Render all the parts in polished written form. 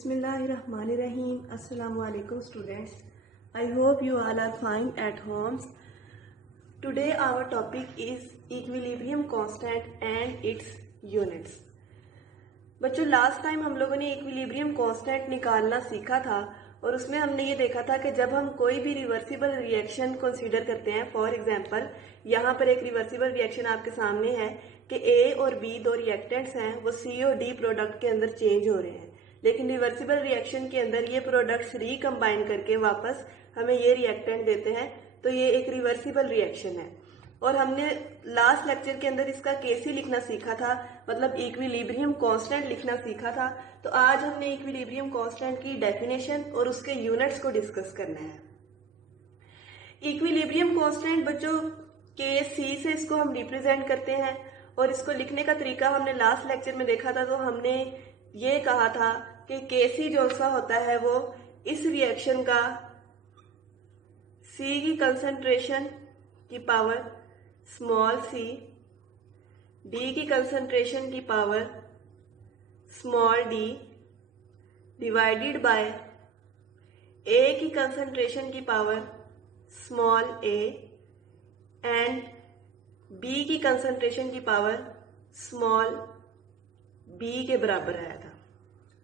Bismillahirrahmanirrahim. Assalamu alaikum students. I hope you all are fine at homes. Today our topic is equilibrium constant and its units. बच्चों last time हम लोगों ने equilibrium constant निकालना सीखा था और उसमें हमने ये देखा था कि जब हम कोई भी रिवर्सिबल रिएक्शन कंसीडर करते हैं, फॉर एग्जांपल यहाँ पर एक रिवर्सिबल रिएक्शन आपके सामने है कि ए और बी दो रिएक्टेंट्स हैं, वो सी और डी प्रोडक्ट के अंदर चेंज हो रहे हैं, लेकिन रिवर्सिबल रिएक्शन के अंदर ये प्रोडक्ट्स रिकम्बाइन करके वापस हमें ये रिएक्टेंट देते हैं, तो ये एक रिवर्सिबल रिएक्शन है। और हमने लास्ट लेक्चर के अंदर इसका केसी लिखना सीखा था, मतलब इक्विलिब्रियम कांस्टेंट लिखना सीखा था। तो आज हमने इक्विलिब्रियम कांस्टेंट की डेफिनेशन और उसके यूनिट्स को डिस्कस करना है। इक्विलिब्रियम कांस्टेंट बच्चों के सी से इसको हम रिप्रेजेंट करते हैं और इसको लिखने का तरीका हमने लास्ट लेक्चर में देखा था। तो हमने ये कहा था कि केसी जो सा होता है वो इस रिएक्शन का सी की कंसंट्रेशन की पावर स्मॉल सी, डी की कंसंट्रेशन की power small D divided by A की कंसंट्रेशन की power small A and B की कंसंट्रेशन की पावर स्मॉल बी के बराबर आया था।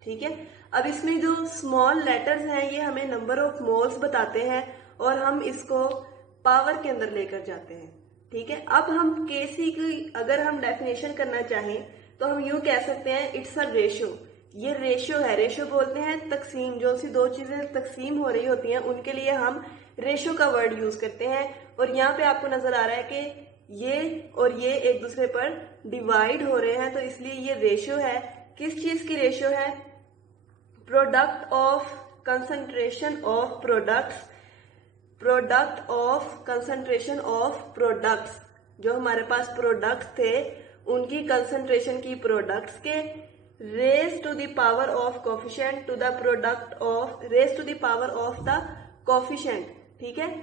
ठीक है, अब इसमें जो स्मॉल लेटर्स हैं ये हमें नंबर ऑफ मोल्स बताते हैं और हम इसको पावर के अंदर लेकर जाते हैं। ठीक है, अब हम केसी की अगर हम डेफिनेशन करना चाहें तो हम यूं कह सकते हैं इट्स अ रेशियो। ये रेशियो है, रेशियो बोलते हैं तकसीम, जो सी दो चीजें तकसीम हो रही होती हैं उनके लिए हम रेशियो का वर्ड यूज करते हैं। और यहाँ पे आपको नजर आ रहा है कि ये और ये एक दूसरे पर डिवाइड हो रहे हैं, तो इसलिए ये रेशियो है। किस चीज की रेशियो है? Product of concentration of products, product of concentration of products. जो हमारे पास प्रोडक्ट्स थे उनकी कंसंट्रेशन की प्रोडक्ट्स के raise to the power of coefficient to the product of raise to the power of the coefficient. ठीक है,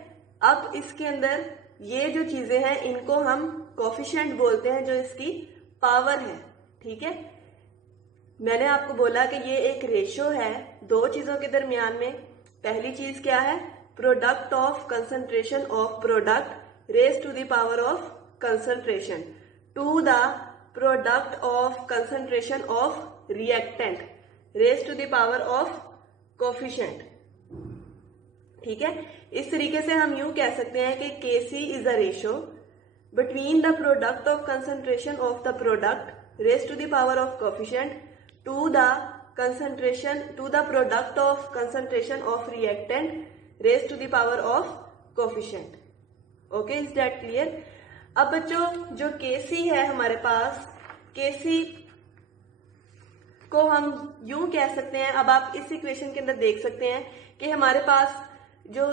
अब इसके अंदर ये जो चीजें हैं इनको हम कोफिशिएंट बोलते हैं, जो इसकी पावर है। ठीक है, मैंने आपको बोला कि ये एक रेशियो है दो चीजों के दरमियान में। पहली चीज क्या है? Product of concentration of product raise to the power of concentration to the product of concentration of reactant raise to the power of coefficient. ठीक है, इस तरीके से हम यूं कह सकते हैं कि KC is a ratio between the product of concentration of the product raise to the power of coefficient to the concentration to the product of concentration of reactant raise to the power of coefficient. Okay, is that clear? अब बच्चों जो केसी है हमारे पास, केसी को हम यूं कह सकते हैं, अब आप इस इक्वेशन के अंदर देख सकते हैं कि हमारे पास जो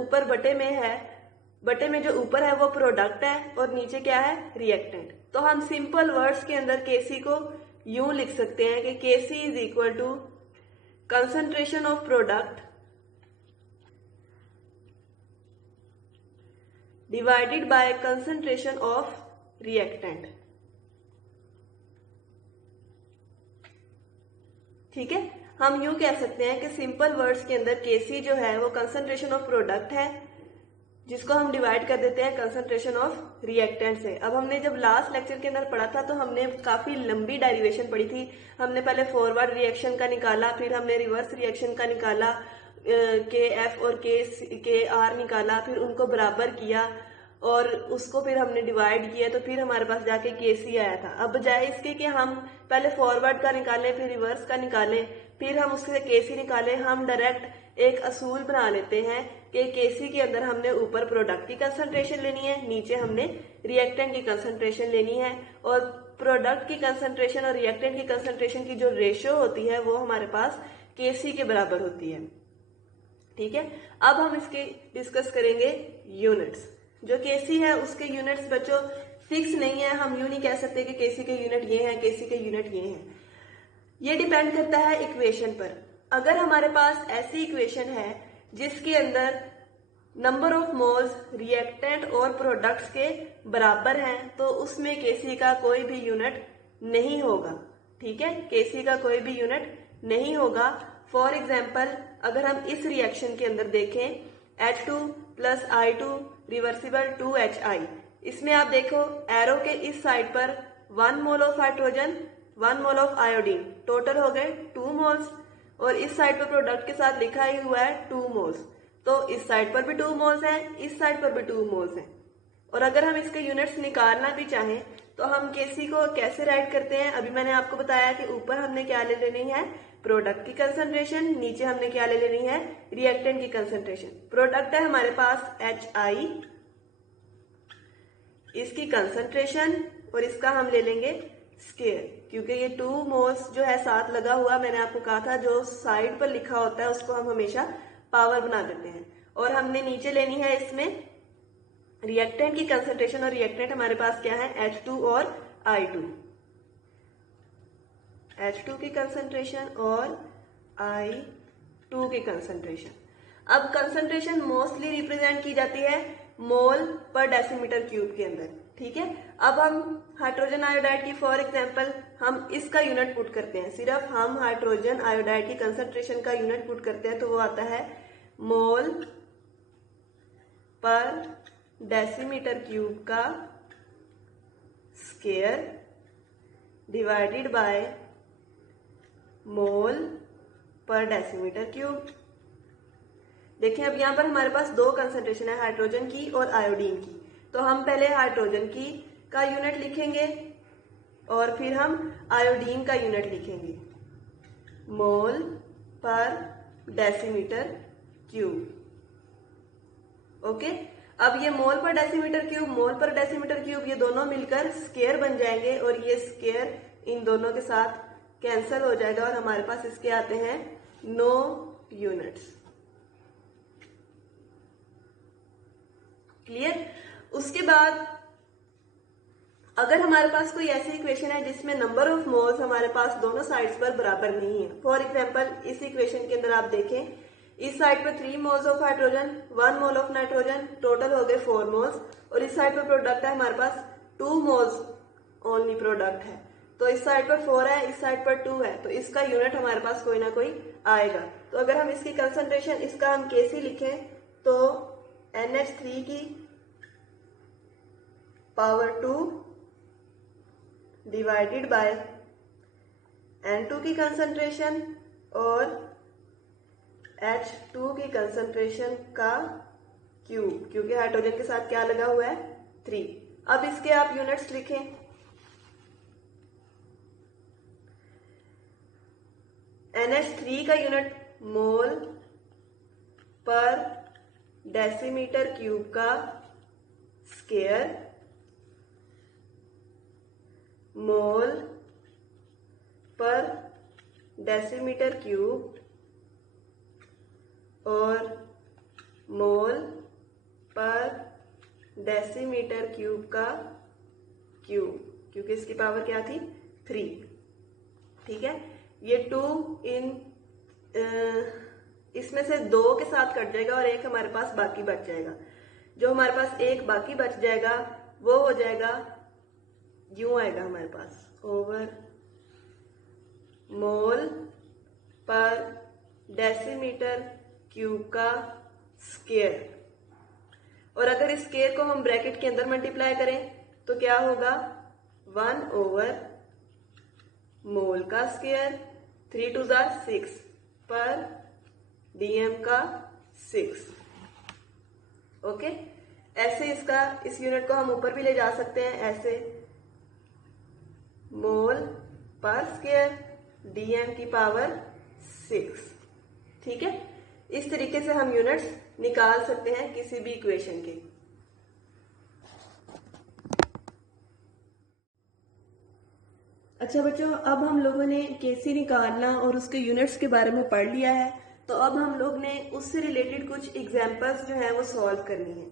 ऊपर बटे में है, बटे में जो ऊपर है वो प्रोडक्ट है और नीचे क्या है? रिएक्टेंट। तो हम सिंपल वर्ड्स के अंदर केसी को यूं लिख सकते हैं कि KC is equal to concentration of product divided by concentration of reactant. ठीक है, हम यूं कह सकते हैं कि सिंपल वर्ड्स के अंदर केसी जो है वो कंसंट्रेशन ऑफ प्रोडक्ट है जिसको हम डिवाइड कर देते हैं कंसंट्रेशन ऑफ रिएक्टेंट से। अब हमने जब लास्ट लेक्चर के अंदर पढ़ा था तो हमने काफी लंबी डेरिवेशन पढ़ी थी। हमने पहले फॉरवर्ड रिएक्शन का निकाला, फिर हमने रिवर्स रिएक्शन का निकाला, के एफ और के आर निकाला, फिर उनको बराबर किया और उसको फिर हमने डिवाइड किया, तो फिर हमारे पास जाके केसी आया था। अब बजाय इसके कि हम पहले फॉरवर्ड का निकालें फिर रिवर्स का निकालें फिर हम उससे केसी निकालें, हम डायरेक्ट एक असूल बना लेते हैं कि केसी के अंदर हमने ऊपर प्रोडक्ट की कंसंट्रेशन लेनी है, नीचे हमने रिएक्टेंट की कंसंट्रेशन लेनी है, और प्रोडक्ट की कंसंट्रेशन और रिएक्टेंट की कंसंट्रेशन की जो रेशियो होती है वो हमारे पास केसी के बराबर होती है। ठीक है, अब हम इसके डिस्कस करेंगे यूनिट्स। जो केसी है उसके यूनिट्स बच्चों फिक्स नहीं है, हम यूं नहीं कह सकते कि केसी के यूनिट ये हैं, केसी के यूनिट ये हैं। ये डिपेंड करता है इक्वेशन पर। अगर हमारे पास ऐसी इक्वेशन है जिसके अंदर नंबर ऑफ मोल्स रिएक्टेंट और प्रोडक्ट्स के बराबर हैं तो उसमें केसी का कोई भी यूनिट नहीं होगा। ठीक है, केसी का कोई भी यूनिट नहीं होगा। फॉर एग्जाम्पल अगर हम इस रिएक्शन के अंदर देखें H2 plus I2 reversible 2HI, इसमें आप देखो एरो के इस साइड पर 1 mole of hydrogen 1 mole of iodine, total हो गए 2 मोल्स, और इस साइड पर प्रोडक्ट के साथ लिखा ही हुआ है 2 मोल्स। तो इस साइड पर भी 2 मोल्स हैं, इस साइड पर भी 2 मोल्स हैं। और अगर हम इसके यूनिट्स निकालना भी चाहें तो हम केसी को कैसे राइट करते हैं, अभी मैंने आपको बताया कि ऊपर हमने क्या ले लेनी है, प्रोडक्ट की कंसंट्रेशन, नीचे हमने क्या ले लेनी है, रिएक्टेंट की कंसंट्रेशन। प्रोडक्ट है हमारे पास HI, इसकी कंसंट्रेशन, और इसका हम ले लेंगे स्केयर, क्योंकि ये 2 मोल्स जो है साथ लगा हुआ, मैंने आपको कहा था जो साइड पर लिखा होता है उसको हम हमेशा पावर बना देते हैं। और हमने नीचे लेनी है इसमें रिएक्टेंट की कंसंट्रेशन, और रिएक्टेंट हमारे पास क्या है, H2 और I2, H2 की कंसंट्रेशन और I2 की कंसंट्रेशन। अब कंसंट्रेशन मोस्टली रिप्रेजेंट की जाती है मोल पर डेसीमीटर क्यूब के अंदर, ठीक है। अब हम हाइड्रोजन आयोडाइड की फॉर एग्जांपल हम इसका यूनिट पुट करते हैं, सिर्फ हम हाइड्रोजन आयोडाइड की कंसंट्रेशन का यूनिट पुट करते हैं तो वो आता है मोल पर डेसीमीटर क्यूब का स्केयर डिवाइडेड बाय मोल पर डेसीमीटर क्यूब। देखिए अब यहाँ पर हमारे पास 2 कंसंट्रेशन है, हाइड्रोजन की और आयोडीन की। तो हम पहले हाइड्रोजन की का यूनिट लिखेंगे और फिर हम आयोडीन का यूनिट लिखेंगे, मोल पर डेसीमीटर क्यूब। ओके, अब ये मोल पर डेसीमीटर क्यूब, मोल पर डेसीमीटर क्यूब, ये दोनों मिलकर स्केयर बन जाएंगे और ये स्केयर इन दोनों के साथ कैंसल हो जाएगा और हमारे पास इसके आते हैं 9 यूनिट्स। क्लियर। उसके बाद अगर हमारे पास कोई ऐसी इक्वेशन है जिसमें नंबर ऑफ मोल्स हमारे पास दोनों साइड्स पर बराबर नहीं है, फॉर एग्जांपल इस इक्वेशन के अंदर आप देखें, इस साइड पर 3 moles of hydrogen 1 mole of nitrogen, total हो गए 4 मोल्स, और इस साइड पर प्रोडक्ट है हमारे पास 2 मोल्स ओनली प्रोडक्ट है। तो इस साइड पर 4 है, इस साइड पर 2 है, तो इसका यूनिट हमारे पास कोई ना कोई आएगा। तो अगर हम इसकी कंसंट्रेशन, इसका हम Kc लिखें तो NH3 की पावर 2 डिवाइडेड बाय N2 की कंसंट्रेशन और H2 की कंसंट्रेशन का क्यूब, क्योंकि हाइड्रोजन के साथ क्या लगा हुआ है, 3। अब इसके आप यूनिट्स लिखें, NH3 का यूनिट मोल पर डेसीमीटर क्यूब का स्केयर, मोल पर डेसीमीटर क्यूब और मोल पर डेसीमीटर क्यूब का क्यूब, क्योंकि इसकी पावर क्या थी, 3। ठीक है, ये 2 इन इसमें से 2 के साथ कट जाएगा और एक हमारे पास बाकी बच जाएगा। जो हमारे पास एक बाकी बच जाएगा वो हो जाएगा, यूं आएगा हमारे पास, ओवर मोल पर डेसीमीटर क्यूब का स्केयर। और अगर इस स्केयर को हम ब्रैकेट के अंदर मल्टीप्लाई करें तो क्या होगा, 1 ओवर मोल का स्केयर, 3 टू द 6 पर डीएम का 6। ओके, ऐसे इसका इस यूनिट को हम ऊपर भी ले जा सकते हैं, ऐसे मोल पर स्केयर डीएम की पावर 6। ठीक है, इस तरीके से हम यूनिट्स निकाल सकते हैं किसी भी इक्वेशन के। अच्छा बच्चों, अब हम लोगों ने केसी निकालना और उसके यूनिट्स के बारे में पढ़ लिया है, तो अब हम लोग ने उससे रिलेटेड कुछ एग्जांपल्स जो है वो सॉल्व करनी है।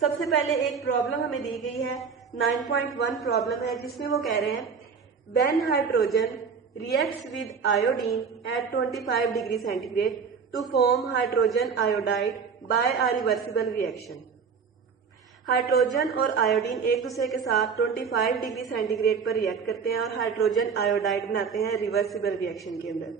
सबसे पहले एक प्रॉब्लम हमें दी गई है, 9.1 प्रॉब्लम है, जिसमें वो कह रहे हैं when hydrogen reacts with iodine at 25 degree centigrade to form hydrogen iodide by a reversible reaction. Hydrogen और आयोडीन एक दूसरे के साथ 25 डिग्री सेंटीग्रेड पर रिएक्ट करते हैं और हाइड्रोजन आयोडाइड बनाते हैं रिवर्सिबल रिएक्शन के अंदर।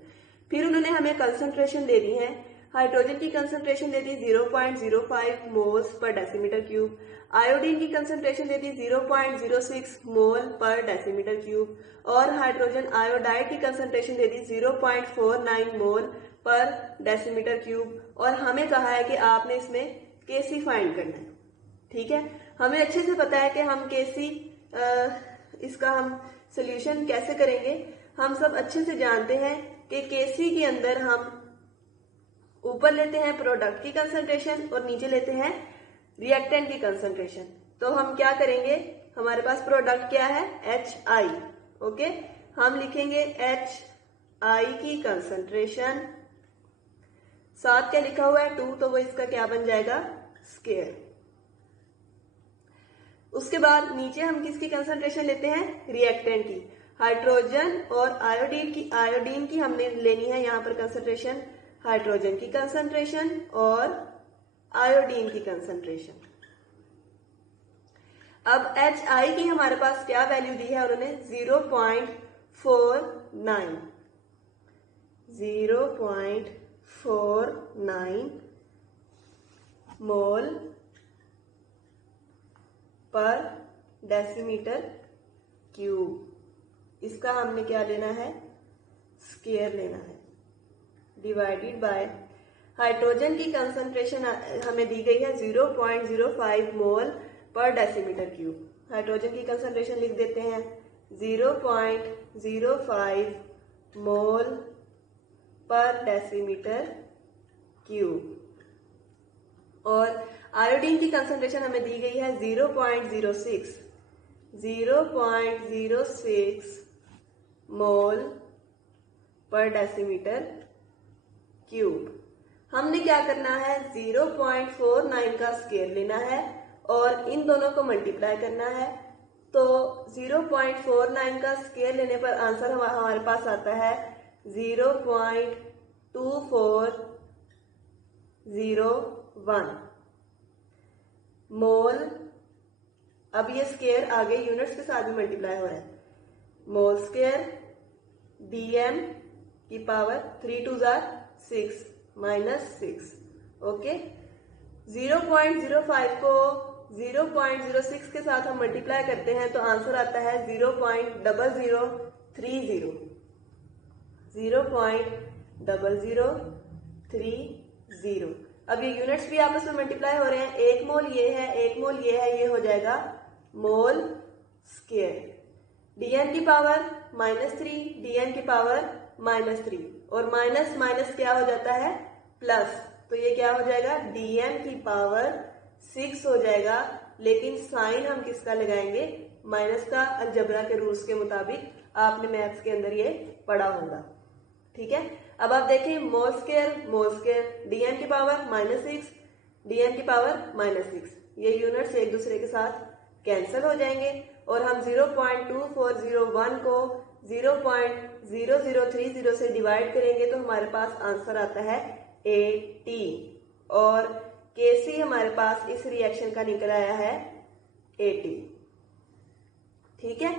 फिर उन्होंने हमें कंसंट्रेशन दे दी है। हाइड्रोजन की कंसंट्रेशन दे दी 0.05 moles per decimetre cube, iodine की कंसंट्रेशन दे दी 0.06 मोल पर डेसीमीटर क्यूब और हाइड्रोजन आयोडाइड की कंसंट्रेशन दे दी 0.49 मोल पर डेसीमीटर क्यूब। और हमें कहा है कि आपने इसमें केसी फाइंड करना है। ठीक है, हमें अच्छे से पता है कि हम केसी इसका हम सोल्यूशन कैसे करेंगे। हम सब अच्छे से जानते हैं कि केसी के अंदर हम ऊपर लेते हैं प्रोडक्ट की कंसंट्रेशन और नीचे लेते हैं रिएक्टेंट की कंसंट्रेशन। तो हम क्या करेंगे, हमारे पास प्रोडक्ट क्या है HI। ओके, हम लिखेंगे HI की कंसंट्रेशन, साथ क्या लिखा हुआ है 2, तो वो इसका क्या बन जाएगा स्क्वायर। उसके बाद नीचे हम किसकी कंसंट्रेशन लेते हैं रिएक्टेंट की, हाइड्रोजन और आयोडीन की हमने लेनी है यहाँ पर कंसंट्रेशन, हाइड्रोजन की कंसंट्रेशन और आयोडीन की कंसंट्रेशन। अब HI की हमारे पास क्या वैल्यू दी है उन्होंने 0.49 मोल पर डेसीमीटर क्यूब। इसका हमने क्या लेना है स्क्वायर लेना है, डिवाइडेड बाय हाइड्रोजन की कंसंट्रेशन हमें दी गई है 0.05 मोल पर डेसीमीटर क्यूब। हाइड्रोजन की कंसंट्रेशन लिख देते हैं 0.05 मोल पर डेसीमीटर क्यूब और आयोडीन की कंसंट्रेशन हमें दी गई है 0.06 मोल पर डेसीमीटर क्यूब। हमने क्या करना है 0.49 का स्क्वायर लेना है और इन दोनों को मल्टीप्लाई करना है। तो 0.49 का स्क्वायर लेने पर आंसर हमारे पास आता है 0.2401 मोल। अब ये स्क्वायर आगे यूनिट्स के साथ भी मल्टीप्लाई हो रहा है, मोल स्क्वायर dm की पावर 3 2 6 -6। ओके, 0.05 को 0.06 के साथ हम मल्टीप्लाई करते हैं तो आंसर आता है 0.0030। अब ये यूनिट्स भी आपस में मल्टीप्लाई हो रहे हैं, 1 मोल ये है 1 मोल ये है, ये हो जाएगा मोल स्क्वायर। dn की पावर -3 dn की पावर -3 और माइनस माइनस क्या हो जाता है प्लस, तो ये क्या हो जाएगा dm की पावर 6 हो जाएगा। लेकिन साइन हम किसका लगाएंगे माइनस का, अलजबरा के रूल्स के मुताबिक आपने मैथ्स के अंदर ये पढ़ा होगा। ठीक है, अब आप देखिए मोल स्क्वायर dn की पावर -6 dn की पावर -6, ये यूनिट्स एक दूसरे के साथ कैंसिल हो जाएंगे और हम 0.2401 को 0.0030 से डिवाइड करेंगे तो हमारे पास आंसर आता है 80 और केसी हमारे पास इस रिएक्शन का निकल आया है 80। ठीक है,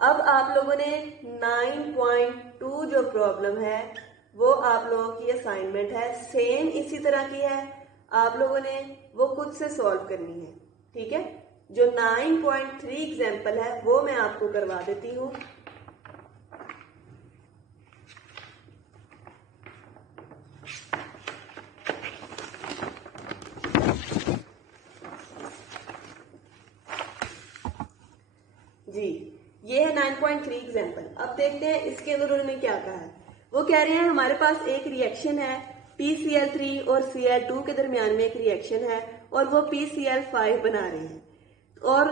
अब आप लोगों ने 9.2 जो प्रॉब्लम है वो आप लोगों की असाइनमेंट है, सेम इसी तरह की है, आप लोगों ने वो खुद से सॉल्व करनी है। ठीक है, जो 9.3 एग्जाम्पल है वो मैं आपको करवा देती हूँ। जी, ये है 9.3 एग्जाम्पल। अब देखते हैं इसके अंदर उन्होंने क्या कहा है। वो कह रहे हैं हमारे पास एक रिएक्शन है PCl3 और Cl2 के दरमियान में एक रिएक्शन है और वो PCl5 बना रहे हैं और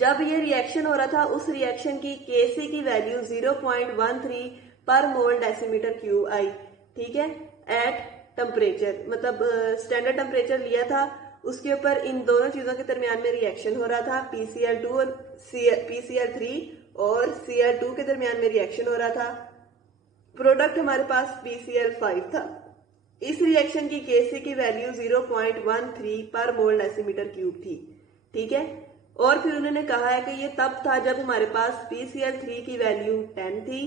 जब ये रिएक्शन हो रहा था उस रिएक्शन की Kc की वैल्यू 0.13 पर मोल डेसीमीटर क्यूब आई। ठीक है, एट टेम्परेचर मतलब स्टैंडर्ड टेम्परेचर लिया था, उसके ऊपर इन दोनों चीजों के दरमियान में रिएक्शन हो रहा था, PCl2 और PCl3 और Cl2 के दरमियान में रिएक्शन हो रहा था। प्रोडक्ट हमारे पास PCl5 था। इस रिएक्शन की Kc की वैल्यू 0.13 पर मोल डेसीमीटर क्यूब थी। ठीक है, और फिर उन्होंने कहा है कि ये तब था जब हमारे पास PCl3 की वैल्यू 10 थी,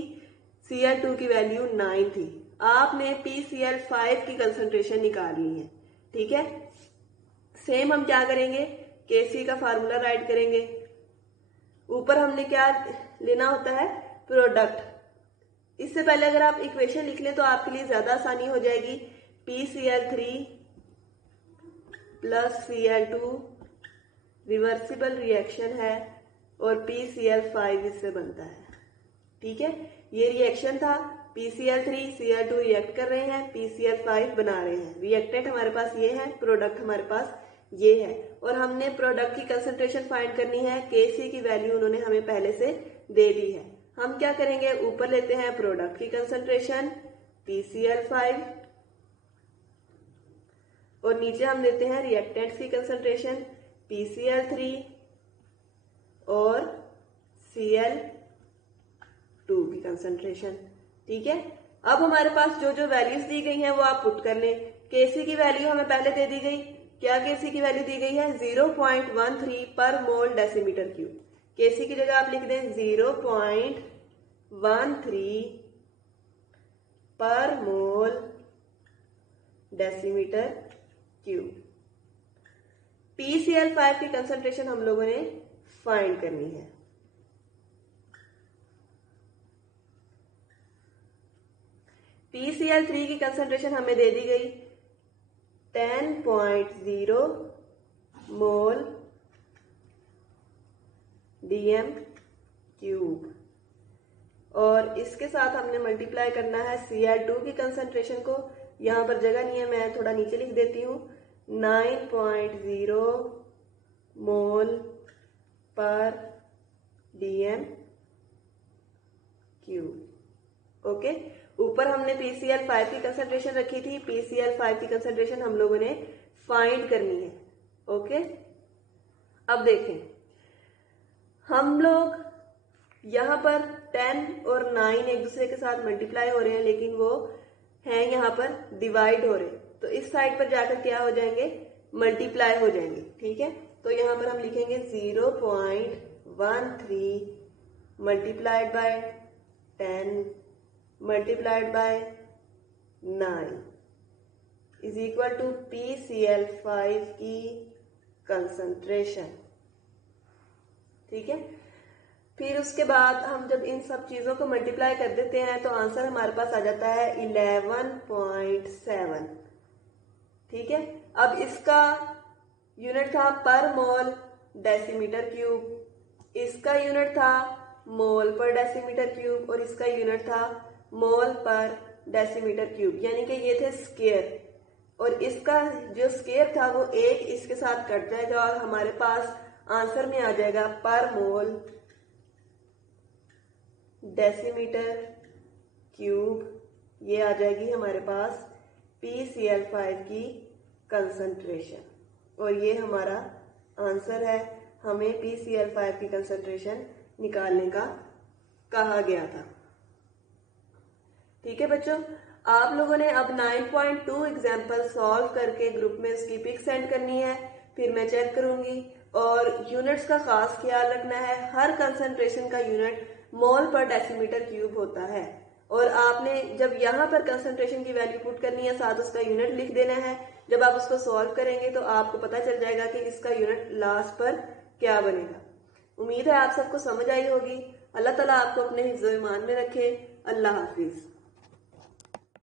Cl2 की वैल्यू 9 थी। आपने PCl5 की कंसंट्रेशन निकालनी है। ठीक है, सेम हम क्या करेंगे, Kc का फार्मूला राइट करेंगे। ऊपर हमने क्या लेना होता है, प्रोडक्ट। इससे पहले अगर आप इक्वेशन लिख लें तो आपके लिए ज्यादा आसानी हो जाएगी। PCl3 plus Cl2 reversible reaction है और PCl5 इससे बनता है। ठीक है, ये रिएक्शन था, PCl3 Cl2 रिएक्ट कर रहे हैं, PCl5 बना रहे हैं। रिएक्टेंट हमारे पास ये है, प्रोडक्ट हमारे पास ये है, और हमने प्रोडक्ट की कंसंट्रेशन फाइंड करनी है। Kc की वैल्यू उन्होंने हमें पहले से दे दी है। हम क्या करेंगे, ऊपर लेते हैं प्रोडक्ट की कंसंट्रेशन PCl5 और नीचे हम लेते हैं रिएक्टेंट्स की कंसंट्रेशन PCl3 और Cl2 की कंसंट्रेशन। ठीक है, अब हमारे पास जो जो वैल्यूज दी गई हैं वो आप पुट कर लें। Kc की वैल्यू हमें पहले दे दी गई, क्या Kc की वैल्यू दी गई है, 0.13 पर मोल डेसीमीटर क्यूब। Kc की जगह आप लिख दें 0.13 पर मोल डेसीमीटर क्यूब। PCl5 की कंसंट्रेशन हम लोगों ने फाइंड करनी है। PCl3 की कंसंट्रेशन हमें दे दी गई 10.0 मोल DM क्यूब, और इसके साथ हमने मल्टीप्लाई करना है Cl2 की कंसंट्रेशन को। यहां पर जगह नहीं है, मैं थोड़ा नीचे लिख देती हूं, 9.0 मोल पर DM क्यूब। ओके, ऊपर हमने PCl5 की कंसंट्रेशन रखी थी, PCl5 की कंसंट्रेशन हम लोगों ने फाइंड करनी है। ओके, अब देखें, हम लोग यहां पर 10 और 9 एक दूसरे के साथ मल्टीप्लाई हो रहे हैं, लेकिन वो हैं यहां पर डिवाइड हो रहे हैं, तो इस साइड पर जाकर क्या हो जाएंगे, मल्टीप्लाई हो जाएंगे। ठीक है, तो यहां पर हम लिखेंगे 0.13 multiplied by 10 multiplied by 9 is equal to PCl5 की कंसंट्रेशन। ठीक है, फिर उसके बाद हम जब इन सब चीजों को मल्टीप्लाई कर देते हैं तो आंसर हमारे पास आ जाता है 11.7। ठीक है, अब इसका यूनिट था पर मोल डेसीमीटर क्यूब, इसका यूनिट था मोल पर डेसीमीटर क्यूब, और इसका यूनिट था मोल पर डेसीमीटर क्यूब, यानी कि ये थे स्क्वायर, और इसका जो स्क्वायर था वो एक इसके साथ कट जाएगा और हमारे पास आंसर में आ जाएगा पर मोल डेसीमीटर क्यूब। ये आ जाएगी हमारे पास PCl5 की कंसंट्रेशन, और ये हमारा आंसर है। हमें PCl5 की कंसंट्रेशन निकालने का कहा गया था। ठीक है बच्चों, आप लोगों ने अब 9.2 एग्जाम्पल सॉल्व करके ग्रुप में उसकी पिक सेंड करनी है, फिर मैं चेक करूंगी। और यूनिट्स का खास ख्याल रखना है, हर कंसंट्रेशन का यूनिट मोल पर डेसीमीटर क्यूब होता है, और आपने जब यहाँ पर कंसंट्रेशन की वैल्यू पुट करनी है साथ उसका यूनिट लिख देना है। जब आप उसको सॉल्व करेंगे तो आपको पता चल जाएगा कि इसका यूनिट लास्ट पर क्या बनेगा। उम्मीद है आप सबको समझ आई होगी। अल्लाह ताला आपको अपने हिफ्ज़-ओ-ईमान में रखे। अल्लाह हाफिज।